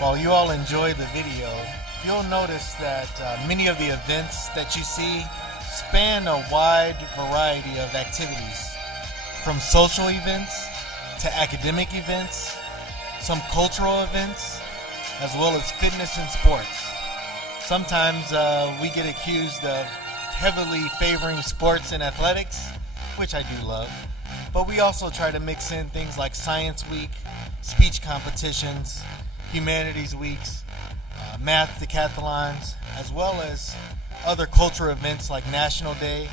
While you all enjoy the video, you'll notice that many of the events that you see span a wide variety of activities, from social events to academic events, some cultural events, as well as fitness and sports. Sometimes we get accused of heavily favoring sports and athletics, which I do love, but we also try to mix in things like Science Week, speech competitions, Humanities Weeks, math decathlons, as well as other cultural events like National Day.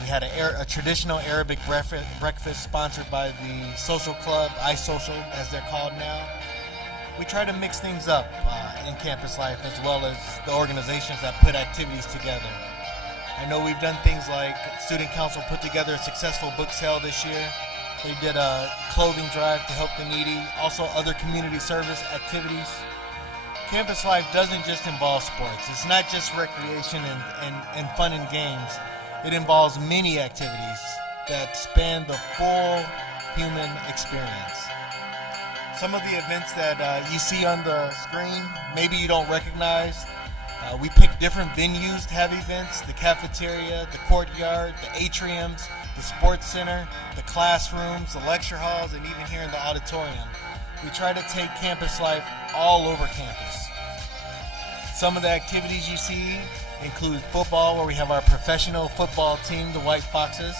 We had a traditional Arabic breakfast sponsored by the social club, iSocial as they're called now. We try to mix things up in campus life, as well as the organizations that put activities together. I know we've done things like Student Council put together a successful book sale this year. They did a clothing drive to help the needy, also other community service activities. Campus life doesn't just involve sports. It's not just recreation and fun and games. It involves many activities that span the full human experience. Some of the events that you see on the screen, maybe you don't recognize. We pick different venues to have events: the cafeteria, the courtyard, the atriums, the sports center, the classrooms, the lecture halls, and even here in the auditorium. We try to take campus life all over campus. Some of the activities you see include football, where we have our professional football team, the White Foxes,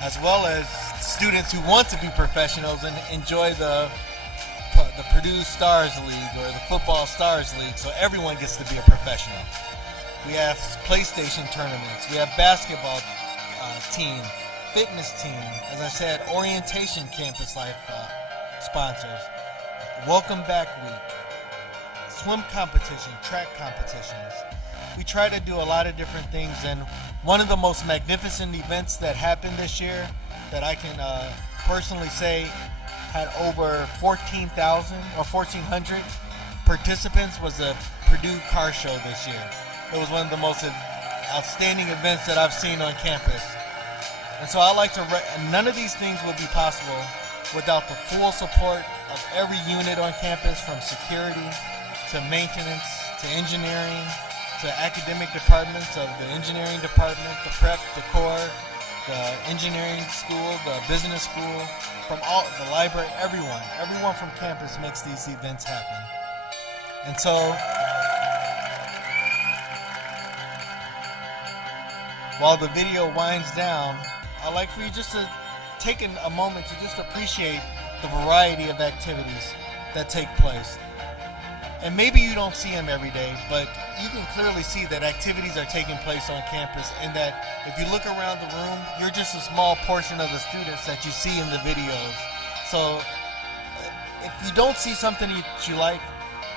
as well as students who want to be professionals and enjoy the Purdue Stars League or the Football Stars League, so everyone gets to be a professional. We have PlayStation tournaments. We have basketball team, fitness team, as I said, orientation campus life sponsors, welcome back week, swim competition, track competitions. We try to do a lot of different things, and one of the most magnificent events that happened this year that I can personally say had over 14,000 or 1,400 participants was the Purdue Car Show this year. It was one of the most outstanding events that I've seen on campus. And so I like to, none of these things would be possible without the full support of every unit on campus, from security to maintenance to engineering to academic departments of the engineering department, the prep, the core, the engineering school, the business school, from all the library, everyone from campus makes these events happen. And so while the video winds down, I'd like for you just to take a moment to just appreciate the variety of activities that take place. And maybe you don't see them every day, but you can clearly see that activities are taking place on campus, and that if you look around the room, you're just a small portion of the students that you see in the videos. So if you don't see something that you like,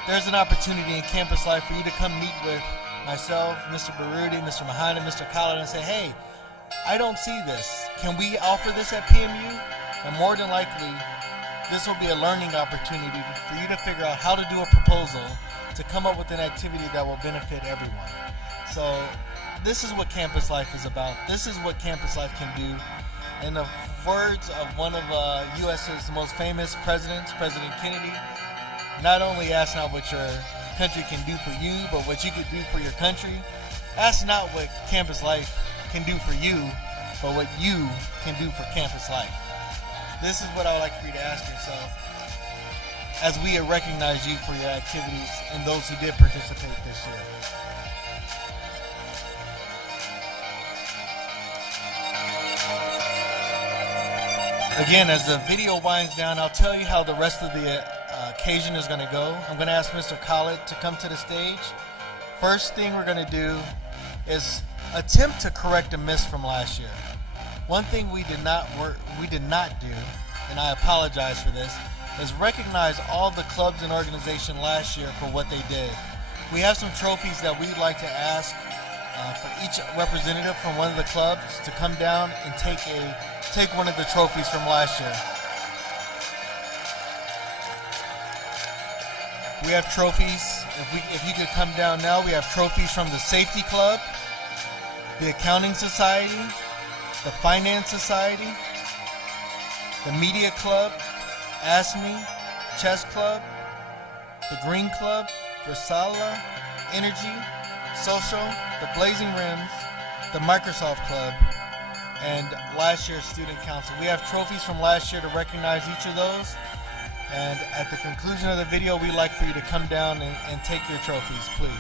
there's an opportunity in campus life for you to come meet with myself, Mr. Baruti, Mr. Mahana, Mr. Collard, and say, hey, I don't see this. Can we offer this at PMU? And more than likely, this will be a learning opportunity for you to figure out how to do a proposal to come up with an activity that will benefit everyone. So this is what campus life is about. This is what campus life can do. In the words of one of U.S.'s most famous presidents, President Kennedy, not only ask not what your country can do for you, but what you could do for your country. Ask not what campus life can do for you, but what you can do for campus life. This is what I would like for you to ask yourself as we recognize you for your activities and those who did participate this year. Again, as the video winds down, I'll tell you how the rest of the occasion is going to go. I'm going to ask Mr. Khalid to come to the stage. First thing we're going to do is attempt to correct a miss from last year. One thing we did not do, and I apologize for this, is recognize all the clubs and organizations last year for what they did. We have some trophies that we'd like to ask for each representative from one of the clubs to come down and take one of the trophies from last year. We have trophies. If you could come down now, we have trophies from the Safety Club, the Accounting Society, the Finance Society, the Media Club, ASME, Chess Club, the Green Club, Versala, Energy, Social, the Blazing Rims, the Microsoft Club, and last year's Student Council. We have trophies from last year to recognize each of those. And at the conclusion of the video, we'd like for you to come down and take your trophies, please.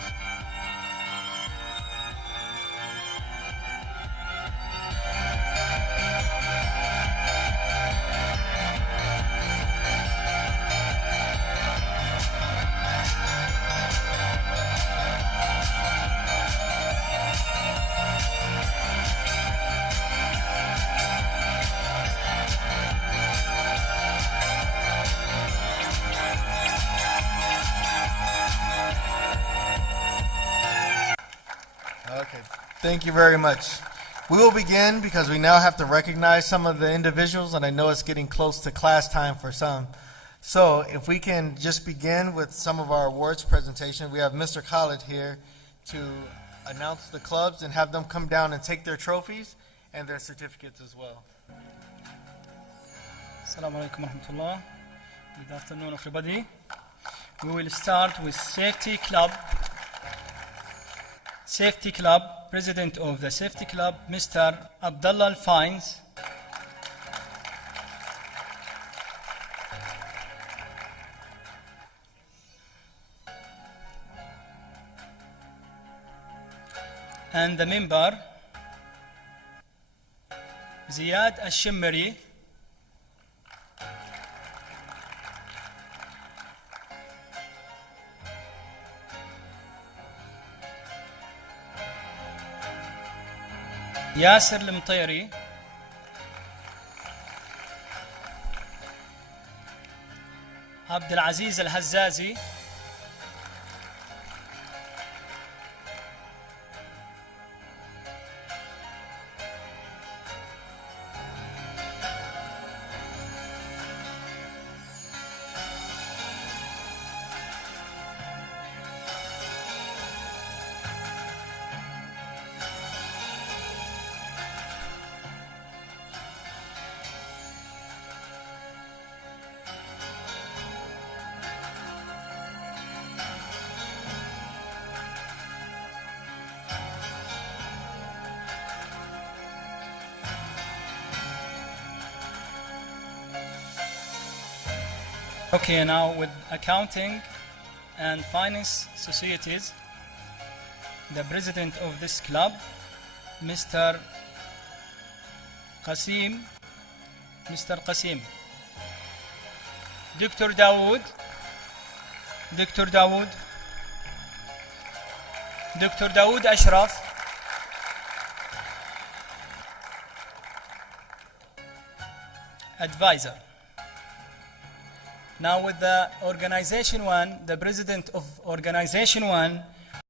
Okay, thank you very much. We will begin because we now have to recognize some of the individuals, and I know it's getting close to class time for some. So if we can just begin with some of our awards presentation. We have Mr. Khalid here to announce the clubs and have them come down and take their trophies and their certificates as well. Assalamu alaikum wa rahmatullah. Good afternoon, everybody. We will start with Safety Club. Safety Club, President of the Safety Club, Mr. Abdullah Al-Fines. And the member, Ziyad Al-Shimmari. ياسر المطيري. عبد العزيز الهزازي. Okay, now with accounting and finance societies, the president of this club, Mr. Qasim. Dr. Dawood. Dr. Dawood Ashraf. Advisor. Now with the Organization 1, the President of Organization 1,